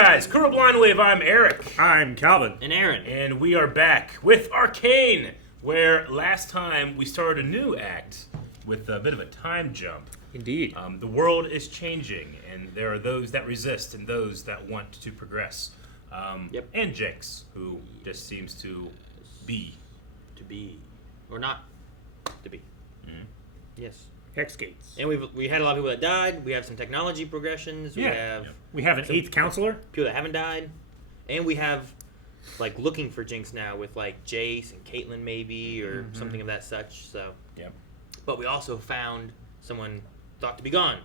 guys, Kuro Blindwave, I'm Eric. I'm Calvin. And Aaron. And we are back with Arcane, where last time we started a new act with a bit of a time jump. Indeed. The world is changing, and there are those that resist and those that want to progress. And Jinx, who just seems to be. To be. Or not to be. Mm-hmm. Yes. Hex gates. And we had a lot of people that died. We have some technology progressions. We have an 8th counselor. People that haven't died. And we have, like, looking for Jinx now with, like, Jace and Caitlyn maybe or something of that such. So. Yep. But we also found someone thought to be gone.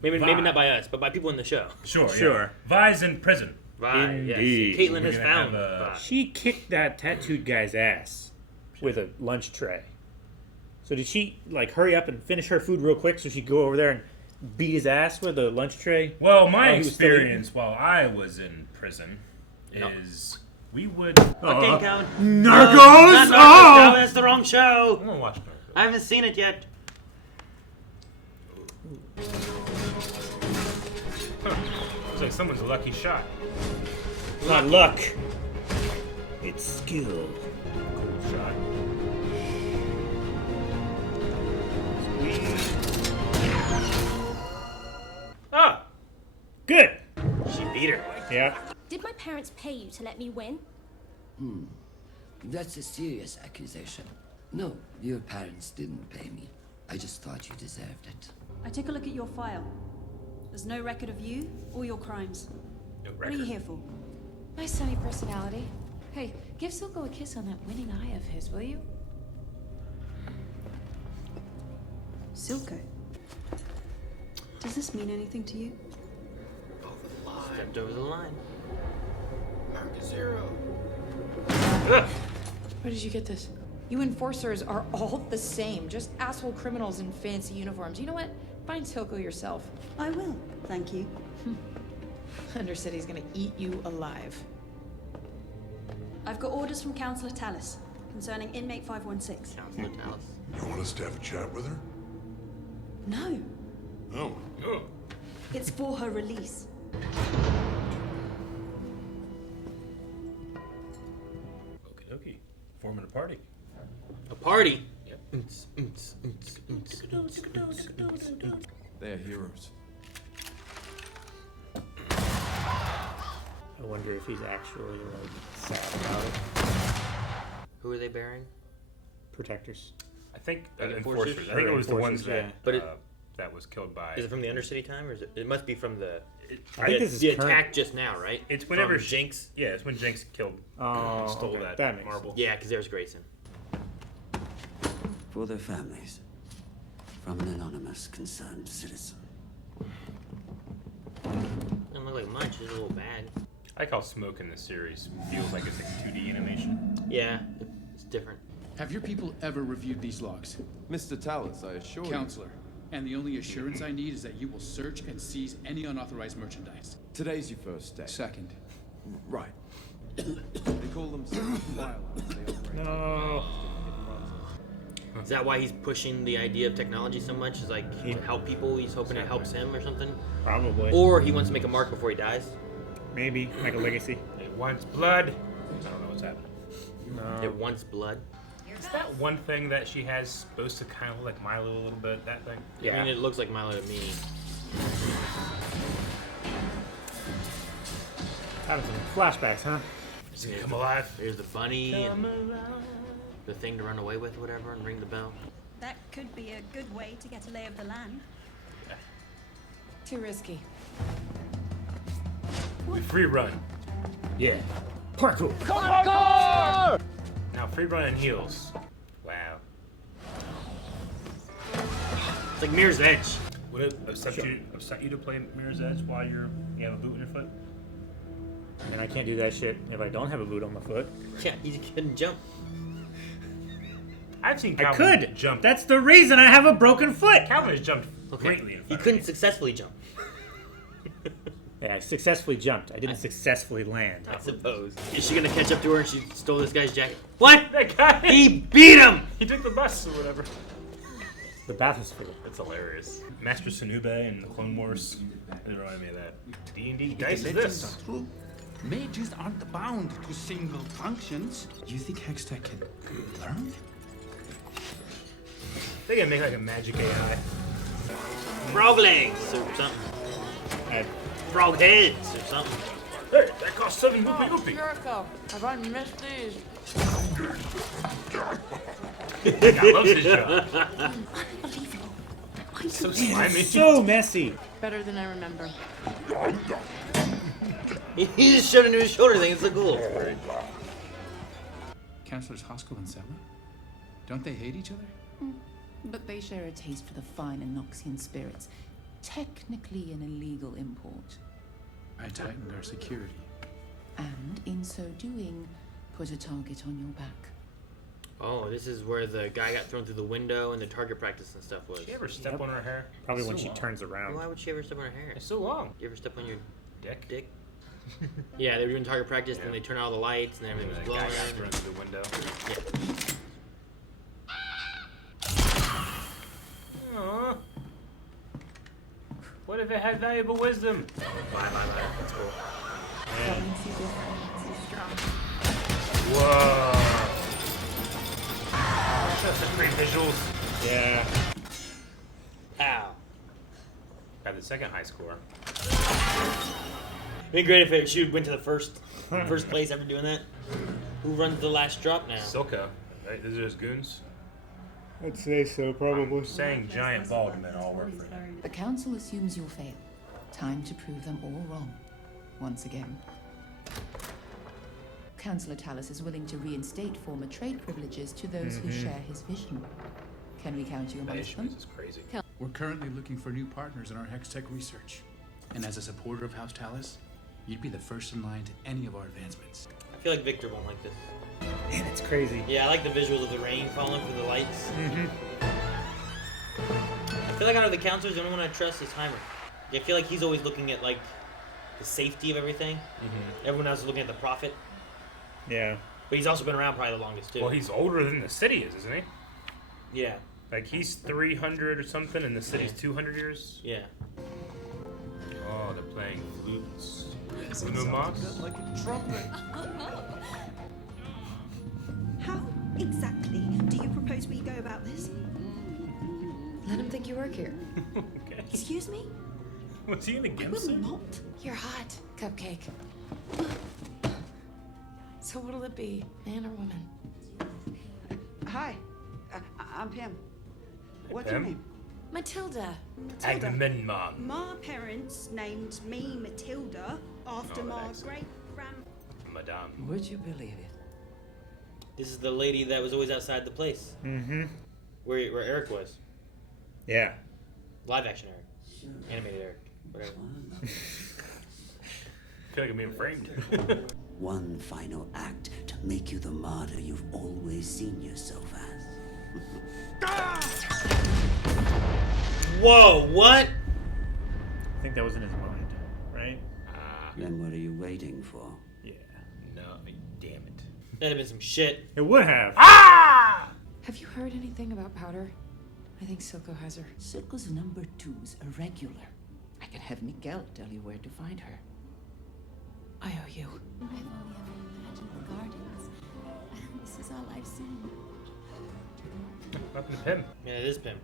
Maybe not by us, but by people in the show. Sure. Yeah. Vi's in prison. Vi, yes. Indeed. Caitlyn has We're found gonna have Vi. She kicked that tattooed guy's ass with a lunch tray. So did she, like, hurry up and finish her food real quick so she'd go over there and beat his ass with a lunch tray? Well, my he was still experience while I was in prison is we would... Okay, Calvin. Narcos? No, not Narcos, Calvin, that's the wrong show. I'm gonna watch Narcos. I haven't seen it yet. Looks like someone's a lucky shot. It's not luck. It's skill. Cool shot. Ah! Good. She beat her. Yeah. Did my parents pay you to let me win? That's a serious accusation. No, your parents didn't pay me. I just thought you deserved it. I took a look at your file. There's no record of you or your crimes. No What are you record. here for? My sunny personality. Hey, give Silco a kiss on that winning eye of his, will you? Silco. Does this mean anything to you? Stepped over the line. Where did you get this? You enforcers are all the same. Just asshole criminals in fancy uniforms. You know what? Find Silco yourself. I will, thank you. Undercity's gonna eat you alive. I've got orders from Councillor Tallis concerning inmate 516. Counselor Tallis. You want us to have a chat with her? No, No. it's for her release. Okie dokie. Forming a party. A party? Yep. They are heroes. I wonder if he's actually, like, sad about it. Who are they bearing? Protectors. I think Like enforcers. enforcers? I think it was the ones Enforcers, that But it- that was killed by. Is it from the Undercity time, or is it? It must be from the I think this is the current. attack just now, right? It's whenever From Jinx. Yeah, it's when Jinx killed. Oh, stole okay. that, That makes marble. Yeah, because there's Grayson. For their families. From an anonymous concerned citizen. Doesn't look like much. Just a little bag. I like how smoke in this series feels like it's like 2D animation. Yeah, it's different. Have your people ever reviewed these logs? Mr. Tallis, I assure you. Counselor, and the only assurance I need is that you will search and seize any unauthorized merchandise. Today's your first day. Second. Right. They call themselves Wildlands. They operate No. Is that why he's pushing the idea of technology so much? Is like to help people. He's hoping it helps him or something. Probably. Or he wants to make a mark before he dies. Maybe, like a legacy. It wants blood. I don't know what's happening. No. It wants blood. Is that one thing that she has supposed to kind of look like Milo a little bit? That thing. I mean, it looks like Milo to me. Having some flashbacks, huh? Is it come alive? There's the bunny and the thing to run away with, whatever, and ring the bell. That could be a good way to get a lay of the land. Too risky. We free run. Yeah. Parkour. Now free run and heals. Wow. It's like Mirror's Edge. Would it upset you to play Mirror's Edge while you have a boot in your foot? And I can't do that shit if I don't have a boot on my foot. Yeah, you couldn't jump. I've seen I Calvin could. jump. That's the reason I have a broken foot. Calvin has jumped Okay. greatly in He front couldn't of me. successfully jump. Yeah, I successfully jumped. I didn't successfully land. I suppose. Is she gonna catch up to her and she stole this guy's jacket? What? That guy. He beat him! He took the bus or whatever. The bathysphere. That's hilarious. Master Sunube and the Clone Wars. They remind me of that. D&D dice If this. legends are true, mages aren't bound to single functions. You think Hextech can learn? They can make like a magic AI. Frog legs or something. Frog heads or something. Hey, that cost 7 whoopee. Jericho, have I missed these? God loves his job. So slimy. So messy. Better than I remember. He just showed into his shoulder thing. It's so cool. Counselors Hoskell and Settler? Don't they hate each other? But they share a taste for the fine Enoxian spirits. Technically an illegal import. I tightened our security. And in so doing, put a target on your back. Oh, this is where the guy got thrown through the window and the target practice and stuff was. Did you ever step on her hair? Probably when So she long. turns around. Why would she ever step on her hair? It's so long. You ever step on your Dick. Yeah, they were doing target practice, and they turned out all the lights, and everything was That glowing. guy got thrown through the window. Aww. What if it had valuable wisdom? Bye. That's cool. That makes you different. Makes you strong. Whoa. That's some great visuals. Yeah. Ow. Got the second high score. It'd be great if she went to the first place ever doing that. Who runs the last drop now? Silka. Right? Those are just goons. I'd say so, probably. Saying giant bald men all work for him. The council assumes you'll fail. Time to prove them all wrong. Once again. Councillor Tallis is willing to reinstate former trade privileges to those who share his vision. Can we count you amongst them? This is crazy. We're currently looking for new partners in our Hextech research. And as a supporter of House Tallis, you'd be the first in line to any of our advancements. I feel like Victor won't like this. Man, it's crazy. Yeah, I like the visuals of the rain falling through the lights. I feel like out of the counselors, the only one I trust is Heimer. I feel like he's always looking at like the safety of everything. Everyone else is looking at the profit. Yeah. But he's also been around probably the longest too. Well, he's older than the city is, isn't he? Yeah. Like he's 300 or something, and the city's 200 years. Yeah. Oh, they're playing flutes. Uno Mas? Like a trumpet. How exactly do you propose we go about this? Let him think you work here. Okay. Excuse me? Was he in the I gimp will suit? not. You're hot, Cupcake. So what'll it be, man or woman? Hi, I'm Pam. What's Pam? your name? Matilda. Agamemnon. My parents named me Matilda after Oh, my that's- great-grand... Madame. Would you believe it? This is the lady that was always outside the place. Where Eric was. Yeah. Live action Eric. Animated Eric. Whatever. I feel like I'm being framed. One final act to make you the martyr you've always seen yourself as. Whoa, what? I think that was in his mind, right? Then what are you waiting for? Yeah. No, damn it. That'd have been some shit. It would have. Have you heard anything about Powder? I think Silco has her. Silco's number 2's a regular. I can have Miguel tell you where to find her. I owe you. I've only ever imagined the gardens. This is all I've seen. Up in the Pim. Yeah, it is Pim.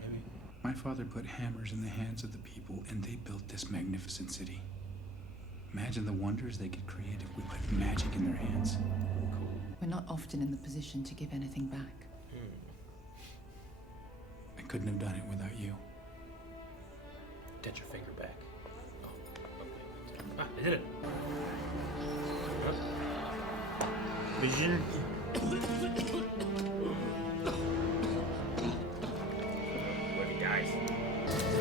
Maybe. My father put hammers in the hands of the people, and they built this magnificent city. Imagine the wonders they could create if we put magic in their hands. We're not often in the position to give anything back. I couldn't have done it without you. Touch your finger back. Oh, okay. Ah, I did it. Vision. When he dies.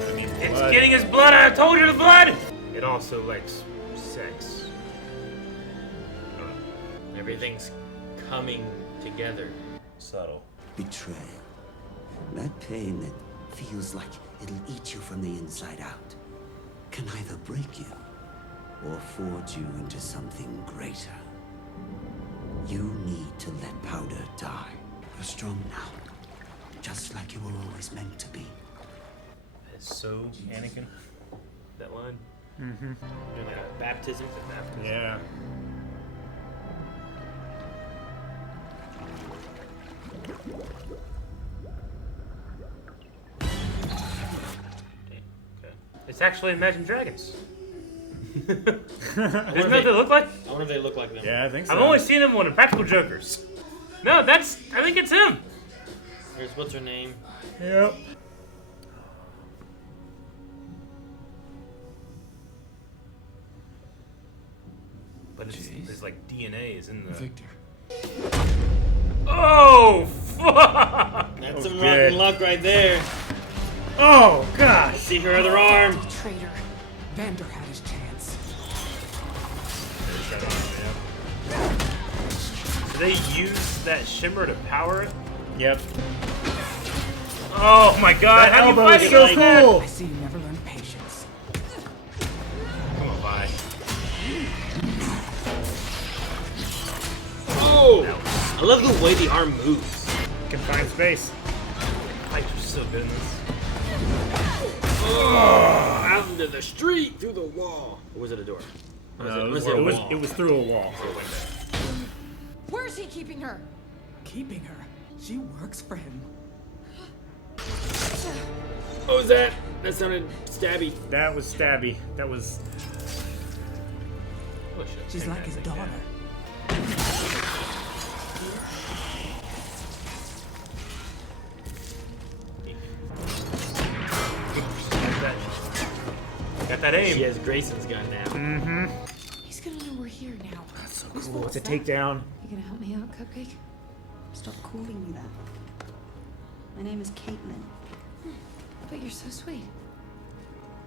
I mean, It's blood. getting his blood. I told you the blood. It also likes sex. I don't know. Everything's coming together. Subtle. Betrayal. That pain that feels like it'll eat you from the inside out can either break you or forge you into something greater. You need to let Powder die. You're strong now. just like you were always meant to be. That is so Anakin. That line. Mm-hmm. Doing like a baptism. Yeah. It's actually Imagine Dragons. Isn't that what what they look like? I wonder if they look like them. Yeah, I think so. I've only seen them on Practical Jokers. No, I think it's him. Here's what's her name? Yep. But it's like DNA is in the... Victor. Oh, fuck! That's some rotten luck right there. Oh, gosh. See her other arm. Traitor. Vander had his chance. There's that arm, yeah. So they use that shimmer to power it? Yep. Oh my god, that how do you elbow fight is it so like that? cool. I see you never learned patience. Come on, Vi. Oh! I love the way the arm moves. Confined space. Fights are so good in this. Oh! Out into the street through the wall. Or was it a door? No, Was it a was, wall? it was through a wall. Where's he keeping her? Keeping her. She works for him. What was that? That sounded stabby. That was stabby. That was... Oh, shit. She's like his daughter. Got that aim. She has Grayson's gun now. Mm-hmm. He's gonna know we're here now. That's so cool. It's a takedown. You gonna help me out, Cupcake? Stop calling me that. My name is Caitlyn. But you're so sweet.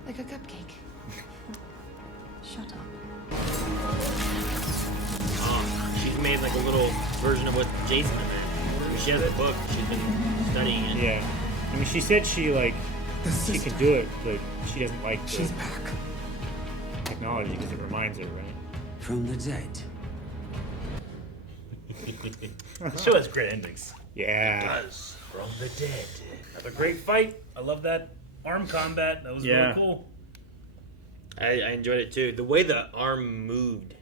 Like a cupcake. Shut up. Oh, she's made like a little version of what Jason did. I mean, she has a book. She's been studying it. Yeah. I mean, she said she can do it, but she doesn't like the back. technology because it reminds her, right? From the dead. The show has great endings. Yeah. It does. From the dead. Another great fight. I love that arm combat. That was really cool. I enjoyed it too. The way the arm moved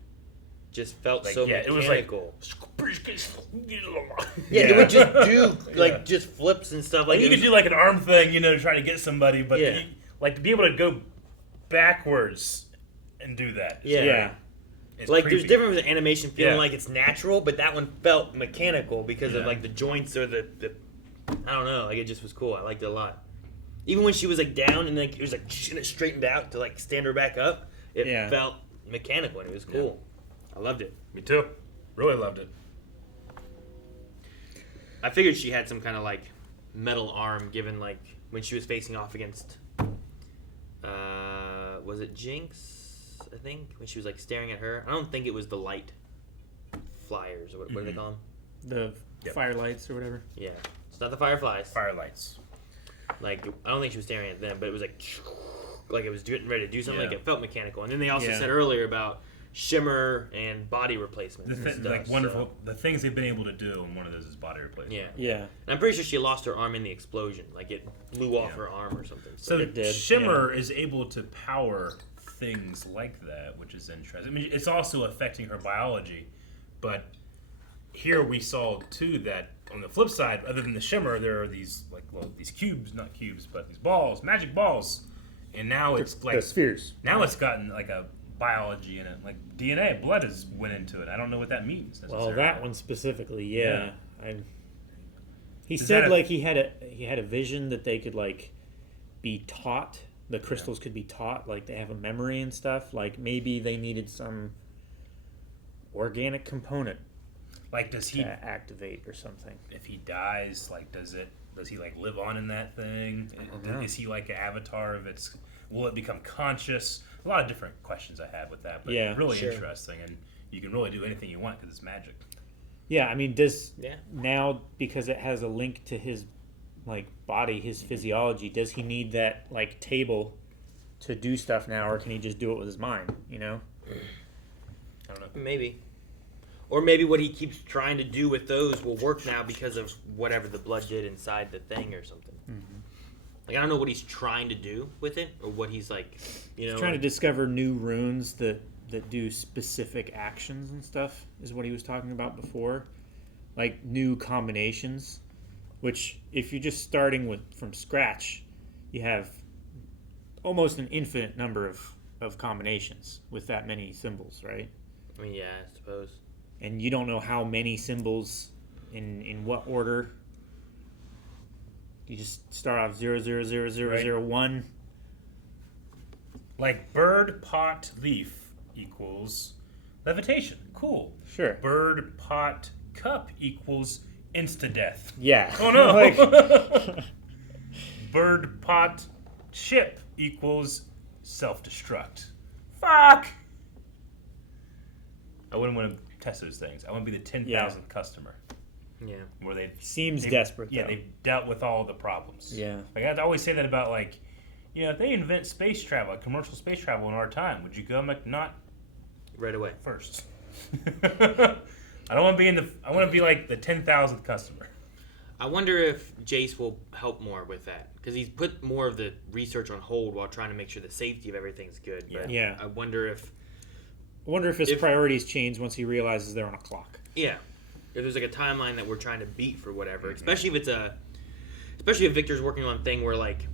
just felt so mechanical. It was like... Yeah, it would just do just flips and stuff. Like you could do like an arm thing, to try to get somebody, but to be able to go backwards and do that. Yeah. It's like creepy. there's different with the animation feeling like it's natural, but that one felt mechanical because of like the joints or the I don't know, like it just was cool. I liked it a lot. Even when she was like down and like it was like and it straightened out to like stand her back up, it felt mechanical and it was cool. I loved it. Me too. Really loved it. I figured she had some kind of like metal arm given like when she was facing off against was it Jinx? I think when she was like staring at her. I don't think it was the light flyers or what do they call them? The firelights or whatever. Yeah. It's not the fireflies. Firelights. Like I don't think she was staring at them, but it was like it was getting ready to do something. Like it felt mechanical. And then they also said earlier about shimmer and body replacements. Like wonderful. The things they've been able to do, and one of those is body replacement. Yeah. Yeah. And I'm pretty sure she lost her arm in the explosion. Like it blew off her arm or something. So shimmer is able to power things like that, which is interesting. I mean, it's also affecting her biology, but here we saw too that on the flip side, other than the shimmer, there are these these cubes, not cubes, but these balls, magic balls, and now it's like the spheres. Now it's gotten like a biology in it, like DNA, blood has went into it. I don't know what that means. Well, that one specifically, yeah. He Is said that he had a vision that they could be taught. The crystals could be taught, like they have a memory and stuff. Like maybe they needed some organic component, does he activate or something? If he dies, does he live on in that thing? Is he like an avatar of its? Will it become conscious? A lot of different questions I have with that, but really interesting, and you can really do anything you want because it's magic. Yeah, I mean, now because it has a link to his body, his physiology, does he need that table to do stuff now, or can he just do it with his mind? I don't know. Maybe. Or maybe what he keeps trying to do with those will work now because of whatever the blood did inside the thing or something. Mm-hmm. Like, I don't know what he's trying to do with it, or what he's like, you know. He's trying to discover new runes that do specific actions and stuff, is what he was talking about before. Like new combinations, which if you're just starting from scratch, you have almost an infinite number of combinations with that many symbols, right? I mean, yeah, I suppose. And you don't know how many symbols in what order. You just start off 0000001. Like bird, pot, leaf equals levitation. Cool. Sure. Bird, pot, cup equals insta-death. Yeah. Oh no. Like... Bird, pot, ship equals self-destruct. Fuck! I wouldn't want to test those things. I want to be the 10,000th customer. Yeah. Where Seems desperate, Yeah, though. they've dealt with all the problems. Yeah. Like, I always say that about, like, you know, if they invent space travel, like commercial space travel in our time, would you go? I'm like, not right away. First. I don't want to be I want to be like the 10,000th customer. I wonder if Jace will help more with that, because he's put more of the research on hold while trying to make sure the safety of everything's good. But Yeah. I wonder if his priorities change once he realizes they're on a clock. Yeah. If there's like a timeline that we're trying to beat for whatever, especially if Victor's working on a thing where, like,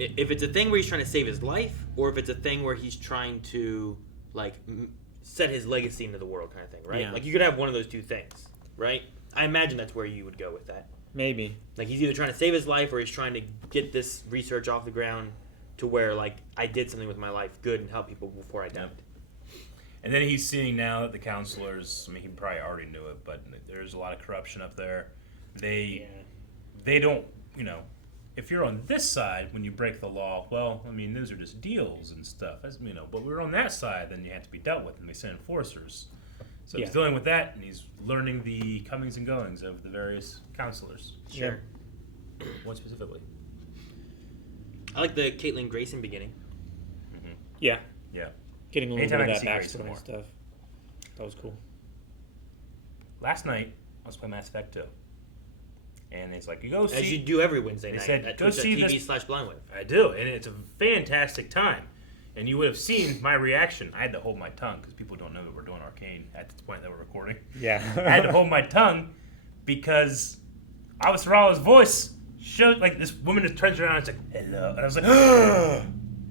if it's a thing where he's trying to save his life, or if it's a thing where he's trying to, like, set his legacy into the world kind of thing, right? Yeah. Like, you could have one of those two things, right? I imagine that's where you would go with that. Maybe. Like, he's either trying to save his life, or he's trying to get this research off the ground to where, like, I did something with my life good and help people before I died. And then he's seeing now that the counselors, I mean, he probably already knew it, but there's a lot of corruption up there. They don't, you know, if you're on this side when you break the law, well, I mean, those are just deals and stuff, you know, but we're on that side, then you have to be dealt with, and they send enforcers. So he's dealing with that, and he's learning the comings and goings of the various counselors. Sure. One specifically. I like the Caitlyn Grayson beginning. Mm-hmm. Yeah. Yeah. Getting a little Anytime bit I of can that see Grayson backstory more. and stuff. That was cool. Last night, I was playing Mass Effect 2. And it's like, you go see... As you do every Wednesday they night said, at go see twitch.tv/blindwave. I do, and it's a fantastic time. And you would have seen my reaction. I had to hold my tongue, because people don't know that we're doing Arcane at the point that we're recording. Yeah. I had to hold my tongue, because Avasarala's voice showed, like, this woman just turns around and it's like, hello. And I was like, ugh.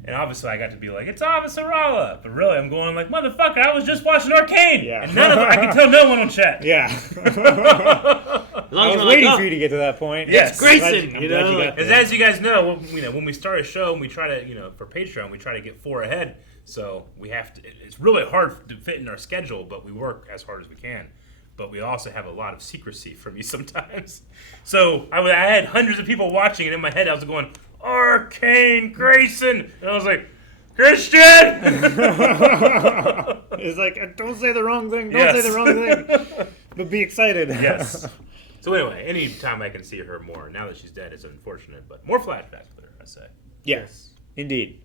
And obviously I got to be like, it's Avasarala. But really, I'm going like, motherfucker, I was just watching Arcane. Yeah. And I can tell no one on chat. Yeah. I was waiting for you to get to that point. Yes. It's Grayson, you know. As you guys know, when we start a show and we try to, for Patreon, we try to get 4 ahead. So we have to. It's really hard to fit in our schedule, but we work as hard as we can. But we also have a lot of secrecy from you sometimes. So I had hundreds of people watching, and in my head I was going, Arcane Grayson, and I was like, Christian. It's like, don't say the wrong thing. Don't say the wrong thing. But be excited. Yes. So anyway, anytime I can see her more, now that she's dead, it's unfortunate, but more flashbacks with her, I say. Yes, indeed.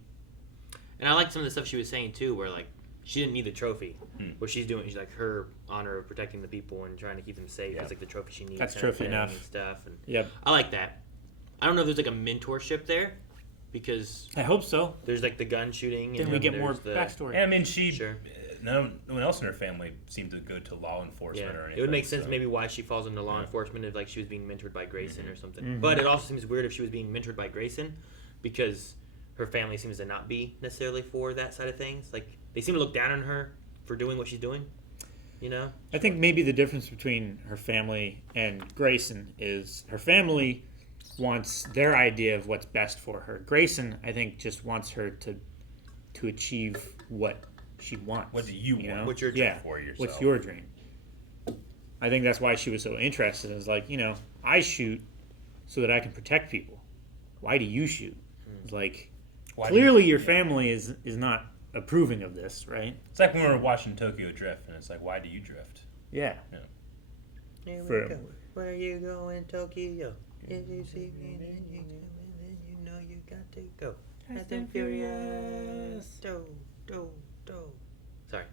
And I like some of the stuff she was saying too, where like she didn't need the trophy. What she's doing is like her honor of protecting the people and trying to keep them safe. It's like the trophy she needs. That's kind of trophy thing enough. and stuff. And Yep. I like that. I don't know if there's like a mentorship there, because I hope so. There's like the gun shooting. Then and we get more there's the backstory. And I mean, no one else in her family seemed to go to law enforcement or anything. It would make sense maybe why she falls into law enforcement if like she was being mentored by Grayson or something. Mhm. But it also seems weird if she was being mentored by Grayson, because her family seems to not be necessarily for that side of things. Like they seem to look down on her for doing what she's doing. You know? I think maybe the difference between her family and Grayson is her family wants their idea of what's best for her. Grayson, I think, just wants her to achieve what she wants. What do you want? know? What's your dream for yourself? What's your dream? I think that's why she was so interested. Is like, I shoot so that I can protect people. Why do you shoot? It's like, clearly your family is not approving of this, right? It's like when we were watching Tokyo Drift, and it's like, why do you drift? Yeah. Here we For- go. Where you going, Tokyo? If you see me, then you know you got to go. Fast and Furious. Do. Sorry.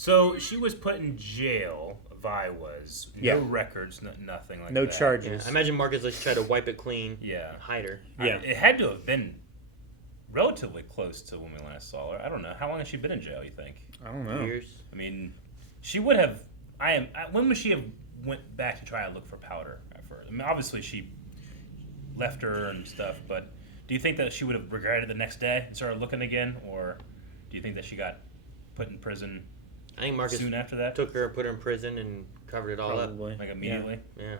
So she was put in jail. Vi was. Yeah. No records, nothing like No that. charges. I imagine Marcus like tried to wipe it clean. Yeah. Hide her. Yeah. It had to have been relatively close to when we last saw her. I don't know. How long has she been in jail, you think? I don't know. Years. I mean, she would have... when would she have went back to try to look for powder at first? I mean, obviously she left her and stuff, but do you think that she would have regretted the next day and started looking again? Or do you think that she got put in prison I think Marcus soon after that? took her, put her in prison, and covered it all Probably. up. Like immediately? Yeah.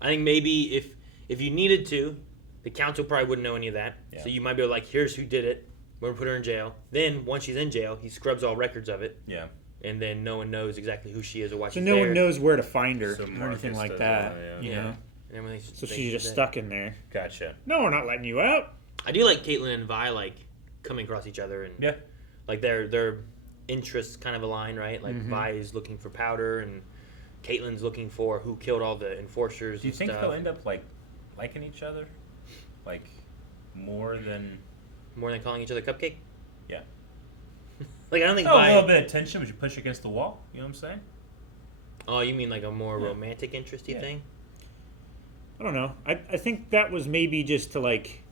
I think maybe if you needed to, the council probably wouldn't know any of that. Yeah. So you might be like, here's who did it. We're going to put her in jail. Then, once she's in jail, he scrubs all records of it. Yeah. And then no one knows exactly who she is or why So she's no there. one knows where to find her So or Marcus anything like does that. that, You Yeah. know? And everyone thinks- So thinks she's just dead. stuck in there. Gotcha. No, we're not letting you out. I do like Caitlyn and Vi like coming across each other and Yeah. like their interests kind of align, right? Like Mm-hmm. Vi is looking for powder and Caitlyn's looking for who killed all the enforcers. Do you and think stuff. they'll end up like liking each other? Like more than... More than calling each other cupcake? Yeah. Like I don't think Oh, a Vi. little bit of tension, but you push against the wall. You know what I'm saying? Oh, you mean like a more Yeah. romantic interesty Yeah. thing? I don't know. I think that was maybe just to like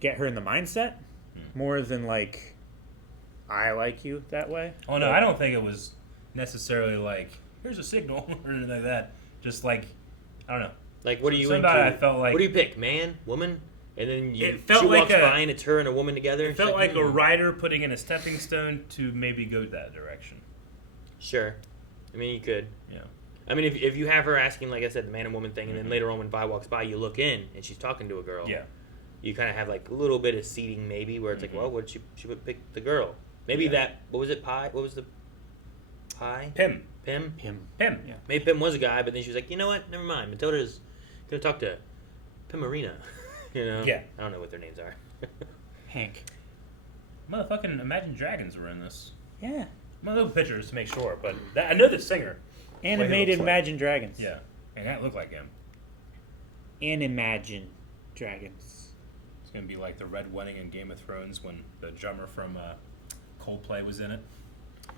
get her in the mindset more than like I like you that way. Oh no, But- I don't think it was necessarily like here's a signal or anything like that. Just like I don't know. Like what are you Somebody into? I felt like what do you pick, man, woman? And then It felt she like walks a- by and it's her and a woman together. it and felt she's like a "Hmm." writer putting in a stepping stone to maybe go that direction. Sure. I mean, you could. Yeah. I mean, if you have her asking, like I said, the man and woman thing, and then later on when Vi walks by, you look in and she's talking to a girl. Yeah. You kind of have like a little bit of seeding maybe where it's like, well, what she would pick the girl. Maybe that. What was it? Pie. What was the pie? Pim. Pim. Him. Pim. Yeah. Maybe Pim was a guy, but then she was like, you know what? Never mind. Matilda's gonna talk to Pimarina. You know. Yeah. I don't know what their names are. Hank. Motherfucking Imagine Dragons were in this. Yeah. I'm gonna look at pictures to make sure, but I know the singer. Animated looks like. Imagine Dragons. Yeah. And that looked like him. Animagine Dragons. It's gonna be like the Red Wedding in Game of Thrones when the drummer from Coldplay was in it.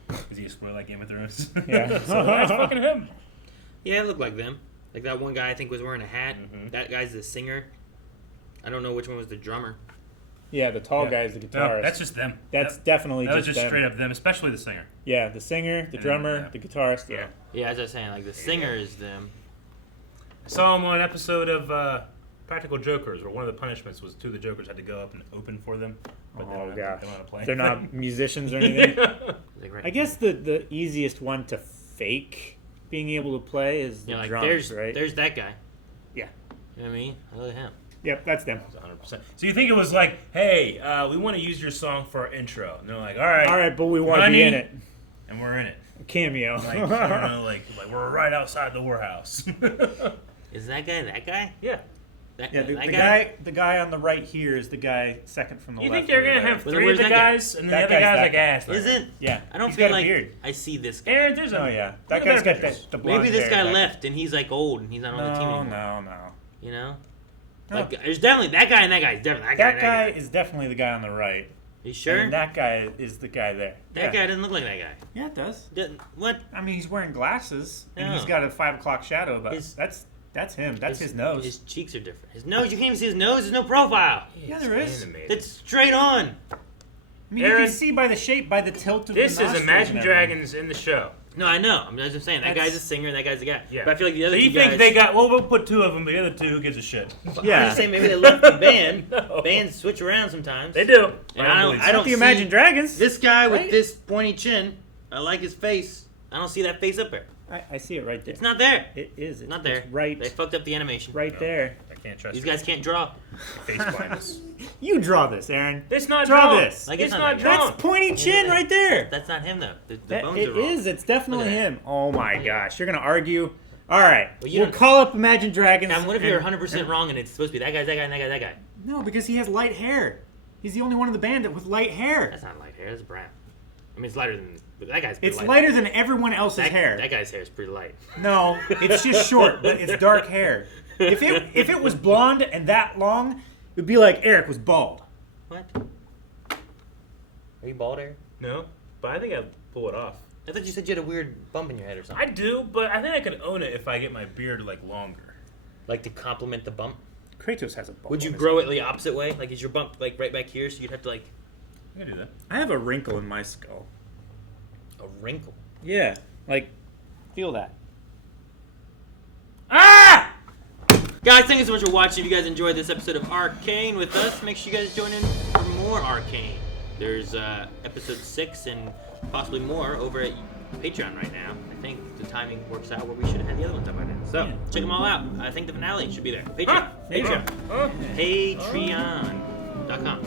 Because he swear like Game of Thrones. Yeah. So that's fucking him. Yeah, it looked like them. Like that one guy I think was wearing a hat. Mhm. That guy's the singer. I don't know which one was the drummer. Yeah, the tall Yeah. guy's the No, guitarist. that's just them. That's That- definitely That was just just them. straight up them, especially the singer. Yeah, the singer, the And, drummer, yeah. the guitarist. Yeah. Yeah, as I was saying, like the singer is them. I saw him on an episode of Practical Jokers, where one of the punishments was two of the Jokers had to go up and open for them. But they Oh don't gosh, have, they don't know how to play. they're not musicians or anything. Like, right. I guess the easiest one to fake being able to play is the Yeah, like drums, right? there's that guy. Yeah. You know what I mean? I look at him. Yep, that's them. 100%. So you think it was like, hey, we want to use your song for our intro. And they're like, all right. All right, but we want to be money, in it. And we're in it. A cameo. Like, I don't know, like we're right outside the warehouse. Is that guy that guy? Yeah. That, Yeah, the that guy on the right here is the guy second from the You left. think they're over going to there. have Well, three of where's the that guy? guys, and then That the other guy's guy's that like guy. ass? Isn't? Yeah, I don't he's feel got a like beard. I see this guy. Aaron, there's a... Oh yeah, that look at guy's better got pictures. the blonde Maybe this hair guy back. left and he's like old and he's not on the team No, anymore. no. You know? No. Like, there's definitely that guy and that guy is definitely That guy is definitely the guy on the right. You sure? And that guy is the guy there. That guy doesn't look like that guy. Yeah, it does. What? I mean, he's wearing glasses and he's No. got a 5 o'clock shadow, but His- that's him. That's his nose. His cheeks are different. His nose, you can't even see his nose. There's no profile. Yeah, there is. Animated. It's straight on. I mean, you Aaron, can see by the shape, by the tilt of This the is nostrils Imagine and everything. Dragons in the show. No, I know. I'm just saying that That's- guy's a singer. That guy's a guy. Yeah. But I feel like the So other you two think guys. they got... Well, we'll put two of them, but the other two, who gives a shit? I'm Yeah. just saying maybe they left the band. No. Bands switch around sometimes. They do. And I don't Not the see Imagine Dragons. this guy with Right? this pointy chin. I like his face. I don't see that face up there. I see it right there. It's not there. It is. It's Not there. It's right, They fucked up the animation. right there. I can't trust These it. guys can't draw. Face blindness. You draw this, Aaron. It's not Draw drawn. this. Like, It's it's not not that drawn. That's pointy chin right there. That's not him though. The That, bones it are wrong. is. It's definitely Look at that. him. Oh my gosh, you're gonna argue. All right, Well, you we'll don't- call up Imagine Dragons. Now, what if and- you're 100% wrong and it's supposed to be that guy, that guy, and that guy, that guy? No, because he has light hair. He's the only one in the band with light hair. That's not light hair. That's brown. I mean, it's lighter than. But that guy's pretty It's light. lighter than everyone else's That, hair. that guy's hair is pretty light. No, it's just short, but it's dark hair. If it was blonde and that long, it'd be like Eric was bald. What? Are you bald, Eric? No. but I think I'd pull it off. I thought you said you had a weird bump in your head or something. I do, but I think I could own it if I get my beard like longer. Like to complement the bump. Kratos has a bump. Would you on his grow head. it the opposite way? Like, is your bump like right back here, so you'd have to like I can do that. I have a wrinkle in my skull. a wrinkle? Yeah, like feel that. Ah! Guys, thank you so much for watching. If you guys enjoyed this episode of Arcane with us, make sure you guys join in for more Arcane. There's episode 6 and possibly more over at Patreon right now. I think the timing works out where we should have had the other ones up by now. So, check them all out. I think the finale should be there. Patreon. Patreon. Patreon.com/wow.